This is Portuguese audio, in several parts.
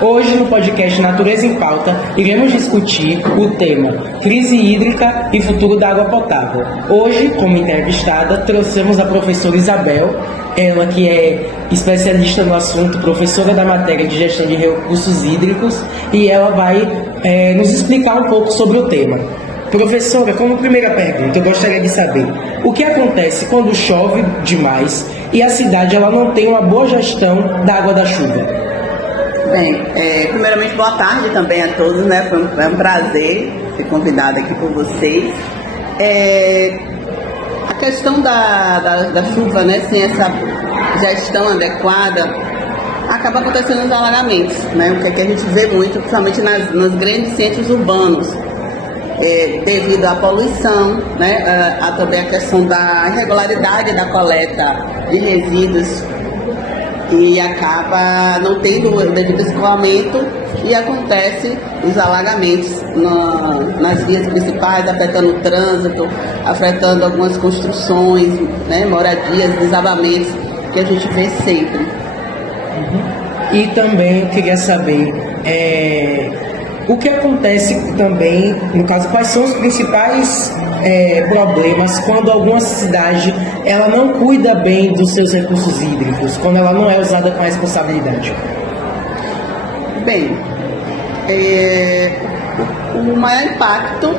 Hoje, no podcast Natureza em Pauta, iremos discutir o tema crise hídrica e futuro da água potável. Hoje, como entrevistada, trouxemos a professora Isabel, ela que é especialista no assunto, professora da matéria de gestão de recursos hídricos, e ela vai nos explicar um pouco sobre o tema. Professora, como primeira pergunta, eu gostaria de saber o que acontece quando chove demais e a cidade ela não tem uma boa gestão da água da chuva? Bem, primeiramente boa tarde também a todos, né? Foi um prazer ser convidada aqui por vocês. A questão da chuva, né? Sem essa gestão adequada, acaba acontecendo os alagamentos, né? O que a gente vê muito, principalmente nos grandes centros urbanos. Devido à poluição, né, há também a questão da irregularidade da coleta de resíduos e acaba não tendo o devido escoamento e acontece os alagamentos nas vias principais, afetando o trânsito, afetando algumas construções, né, moradias, desabamentos que a gente vê sempre. E também eu queria saber o que acontece também, no caso, quais são os principais problemas quando alguma cidade ela não cuida bem dos seus recursos hídricos, quando ela não é usada com responsabilidade? Bem, o maior impacto,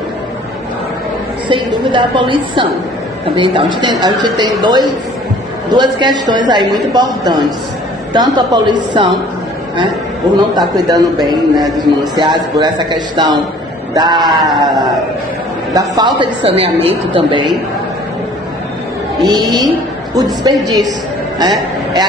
sem dúvida, é a poluição ambiental. A gente tem duas questões aí muito importantes. Tanto a poluição, né, por não estar cuidando bem, né, dos municípios, por essa questão da falta de saneamento também, e o desperdício, né? É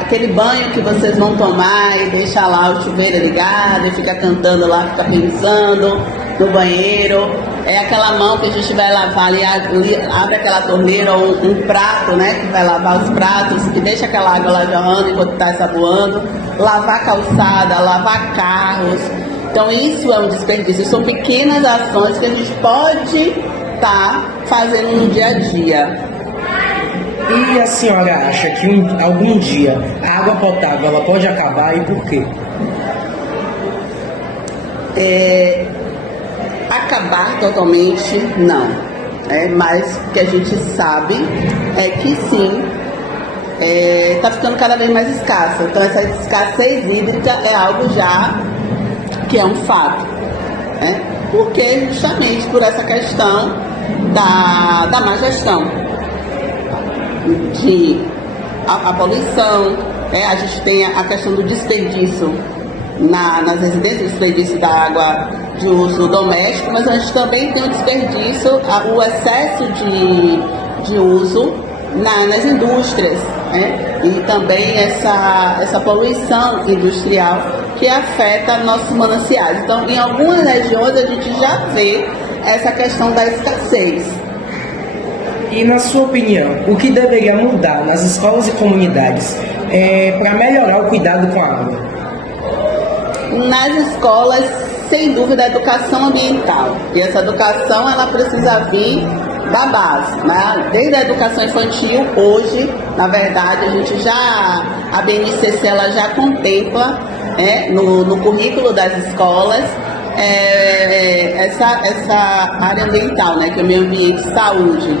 aquele banho que vocês vão tomar e deixa lá o chuveiro ligado e fica cantando lá, fica pensando no banheiro. É aquela mão que a gente vai lavar ali, abre aquela torneira ou um prato, né, que vai lavar os pratos e deixa aquela água lá jorrando enquanto está ensaboando. Lavar calçada, lavar carros. Então isso é um desperdício. São pequenas ações que a gente pode estar fazendo no dia a dia. E a senhora acha que algum dia a água potável ela pode acabar e por quê? Acabar totalmente, não. Mas o que a gente sabe é que sim, está ficando cada vez mais escassa. Então essa escassez hídrica é algo já que é um fato. Porque justamente por essa questão da má gestão. A poluição, a gente tem a questão do desperdício nas residências, desperdício da água de uso doméstico, mas a gente também tem o desperdício, o excesso de uso nas indústrias, né? E também essa poluição industrial que afeta nossos mananciais. Então, em algumas regiões a gente já vê essa questão da escassez. E na sua opinião, o que deveria mudar nas escolas e comunidades para melhorar o cuidado com a água? Nas escolas, sem dúvida, a educação ambiental. E essa educação ela precisa vir da base, né? Desde a educação infantil, hoje, na verdade, a BNCC ela já contempla no currículo das escolas essa área ambiental, né? Que é o meio ambiente e saúde.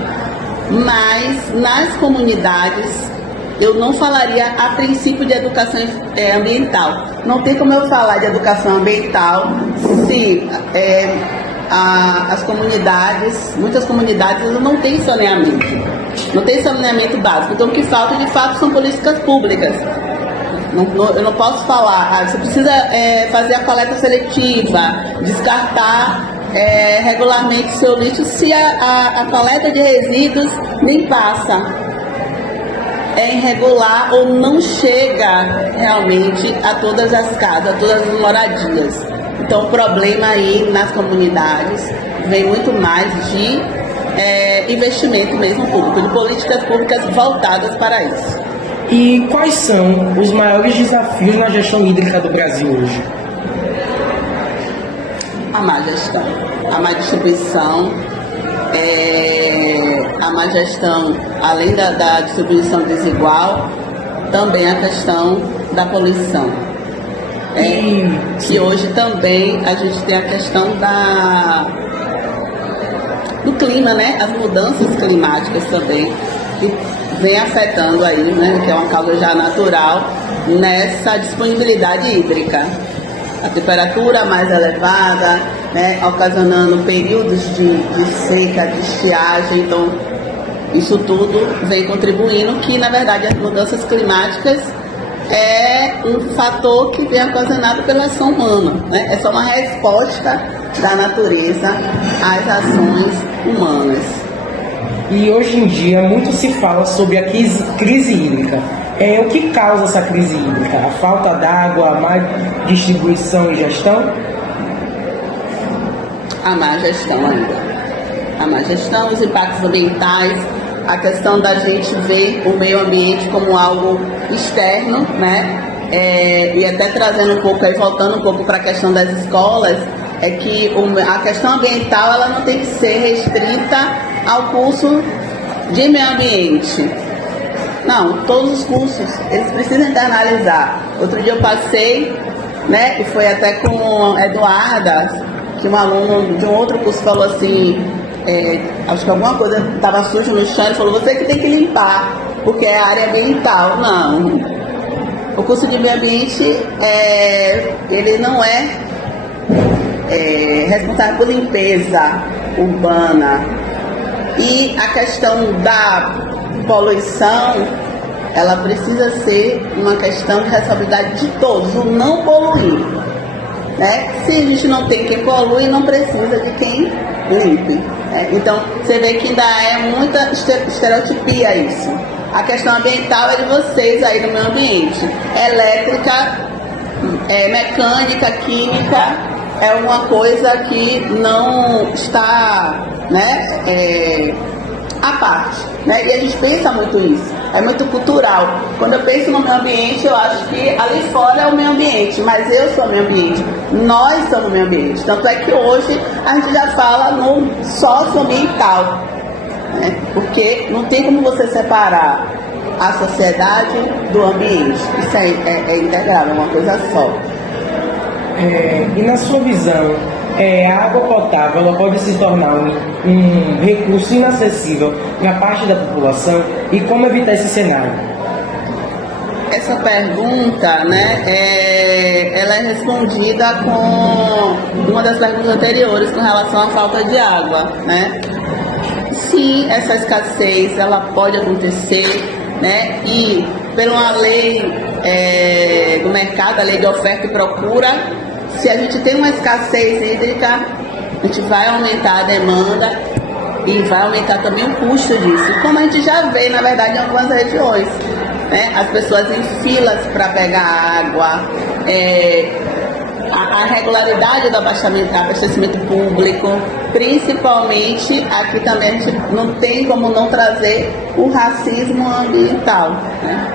Mas nas comunidades eu não falaria a princípio de educação ambiental. Não tem como eu falar de educação ambiental se as comunidades, muitas comunidades não têm saneamento. Não tem saneamento básico. Então o que falta de fato são políticas públicas. Eu não posso falar, você precisa fazer a coleta seletiva, descartar regularmente seu lixo se a coleta de resíduos nem passa. É irregular ou não chega realmente a todas as casas, a todas as moradias. Então o problema aí nas comunidades vem muito mais de investimento mesmo público, de políticas públicas voltadas para isso. E quais são os maiores desafios na gestão hídrica do Brasil hoje? A má gestão, a má distribuição, a má gestão, além da distribuição desigual, também a questão da poluição. E hoje também a gente tem a questão do clima, né? As mudanças climáticas também, que vem afetando aí, né? Que é uma causa já natural nessa disponibilidade hídrica. A temperatura mais elevada, né? Ocasionando períodos de seca, de estiagem, então isso tudo vem contribuindo que, na verdade, as mudanças climáticas é um fator que vem ocasionado pela ação humana, né? É só uma resposta da natureza às ações humanas. E hoje em dia muito se fala sobre a crise hídrica. O que causa essa crise hídrica? A falta d'água, a má distribuição e gestão? A má gestão ainda. A má gestão, os impactos ambientais, a questão da gente ver o meio ambiente como algo externo, né? E até trazendo um pouco, aí voltando um pouco para a questão das escolas, é que a questão ambiental ela não tem que ser restrita ao curso de meio ambiente. Não, todos os cursos, eles precisam internalizar. Outro dia eu passei, né, e foi até com Eduarda, que um aluno de um outro curso falou assim, acho que alguma coisa estava suja no chão, ele falou, você que tem que limpar, porque é área ambiental. Não. O curso de meio ambiente, ele não é responsável por limpeza urbana. E a questão da poluição, ela precisa ser uma questão de responsabilidade de todos, o não poluir. Né? Se a gente não tem quem polui, não precisa de quem limpe. Né? Então, você vê que ainda é muita estereotipia isso. A questão ambiental é de vocês aí no meio ambiente. Elétrica, mecânica, química, é uma coisa que não está, né, à parte. Né? E a gente pensa muito isso. É muito cultural. Quando eu penso no meio ambiente, eu acho que ali fora é o meio ambiente, mas eu sou o meio ambiente. Nós somos o meio ambiente. Tanto é que hoje a gente já fala no socioambiental. Né? Porque não tem como você separar a sociedade do ambiente. Isso é integral, é uma coisa só. E na sua visão, a água potável ela pode se tornar um recurso inacessível para parte da população? E como evitar esse cenário? Essa pergunta, né, ela é respondida com uma das perguntas anteriores com relação à falta de água, né? Sim, essa escassez ela pode acontecer, né? E por uma lei do mercado, a lei de oferta e procura, se a gente tem uma escassez hídrica, a gente vai aumentar a demanda e vai aumentar também o custo disso. Como a gente já vê, na verdade, em algumas regiões, né? As pessoas em filas para pegar água, a regularidade do abastecimento público, principalmente aqui também a gente não tem como não trazer o racismo ambiental, né?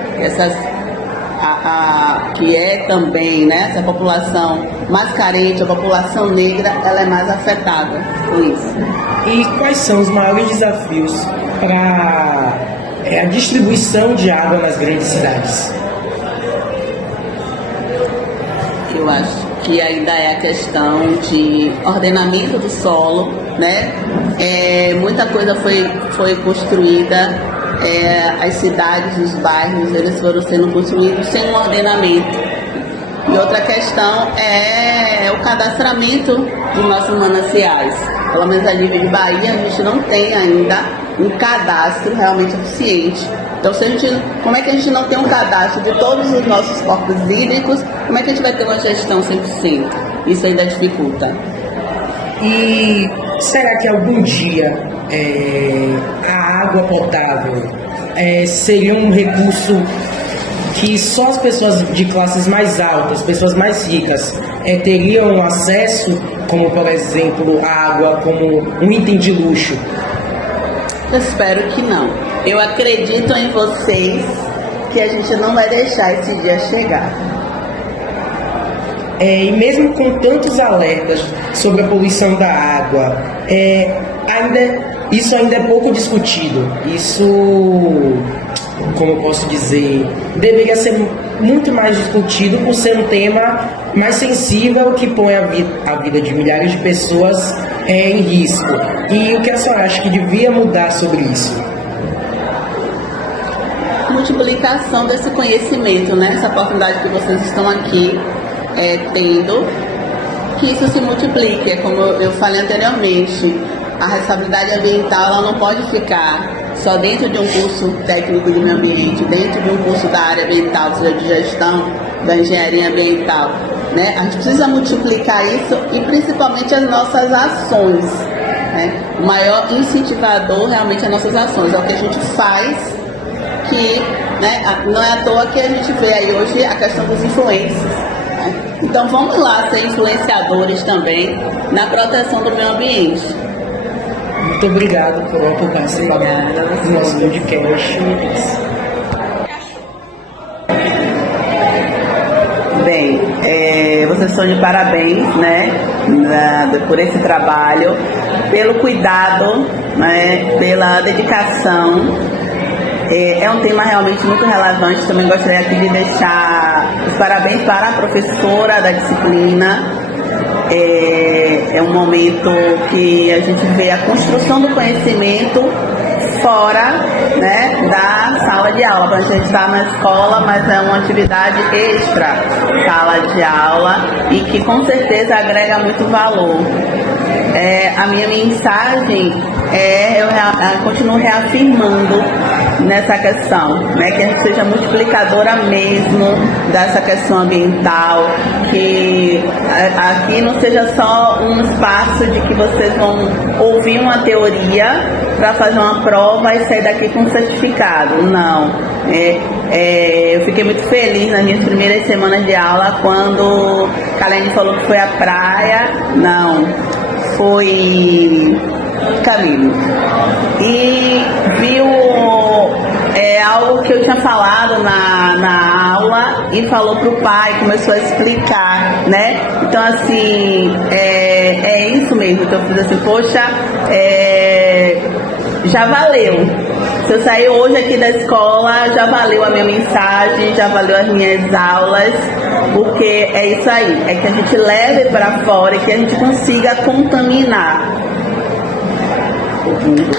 Que é também, né, essa população mais carente, a população negra, ela é mais afetada com isso. E quais são os maiores desafios para a distribuição de água nas grandes cidades? Eu acho que ainda é a questão de ordenamento do solo, né? Muita coisa foi construída, as cidades, os bairros, eles foram sendo construídos sem um ordenamento. E outra questão é o cadastramento dos nossos mananciais. Pelo menos a nível de Bahia, a gente não tem ainda um cadastro realmente eficiente. Então, como é que a gente não tem um cadastro de todos os nossos corpos hídricos, como é que a gente vai ter uma gestão 100%? Isso ainda dificulta. E será que algum dia a água potável seria um recurso que só as pessoas de classes mais altas, pessoas mais ricas, teriam acesso, como por exemplo a água como um item de luxo? Eu espero que não. Eu acredito em vocês que a gente não vai deixar esse dia chegar. E mesmo com tantos alertas sobre a poluição da água, isso ainda é pouco discutido. Isso como eu posso dizer, deveria ser muito mais discutido por ser um tema mais sensível que põe a vida de milhares de pessoas em risco. E o que a senhora acha que devia mudar sobre isso? Multiplicação desse conhecimento, né? Essa oportunidade que vocês estão aqui tendo, que isso se multiplique. É como eu falei anteriormente, a responsabilidade ambiental ela não pode ficar só dentro de um curso técnico de meio ambiente, dentro de um curso da área ambiental, seja de gestão, da engenharia ambiental, né? A gente precisa multiplicar isso e principalmente as nossas ações, né? O maior incentivador realmente é as nossas ações, é o que a gente faz, que, né, não é à toa que a gente vê aí hoje a questão dos influencers, né? Então vamos lá ser influenciadores também na proteção do meio ambiente. Muito obrigado por participar do nosso podcast. Bem, vocês estão de parabéns, né, por esse trabalho, pelo cuidado, né, pela dedicação. É um tema realmente muito relevante. Também gostaria aqui de deixar os parabéns para a professora da disciplina. É um momento que a gente vê a construção do conhecimento fora, né, da sala de aula. A gente está na escola, mas é uma atividade extra sala de aula e que com certeza agrega muito valor. A minha mensagem eu continuo reafirmando nessa questão, né, que a gente seja multiplicadora mesmo dessa questão ambiental, que aqui não seja só um espaço de que vocês vão ouvir uma teoria para fazer uma prova e sair daqui com um certificado. Não. Eu fiquei muito feliz nas minhas primeiras semanas de aula quando Kalene falou que foi à praia. Não, foi Camilo. E viu algo que eu tinha falado na aula e falou pro pai, começou a explicar, né? Então, assim, é isso mesmo que eu fiz assim, poxa, já valeu. Se eu sair hoje aqui da escola, já valeu a minha mensagem, já valeu as minhas aulas, porque é isso aí, é que a gente leve para fora e que a gente consiga contaminar o mundo.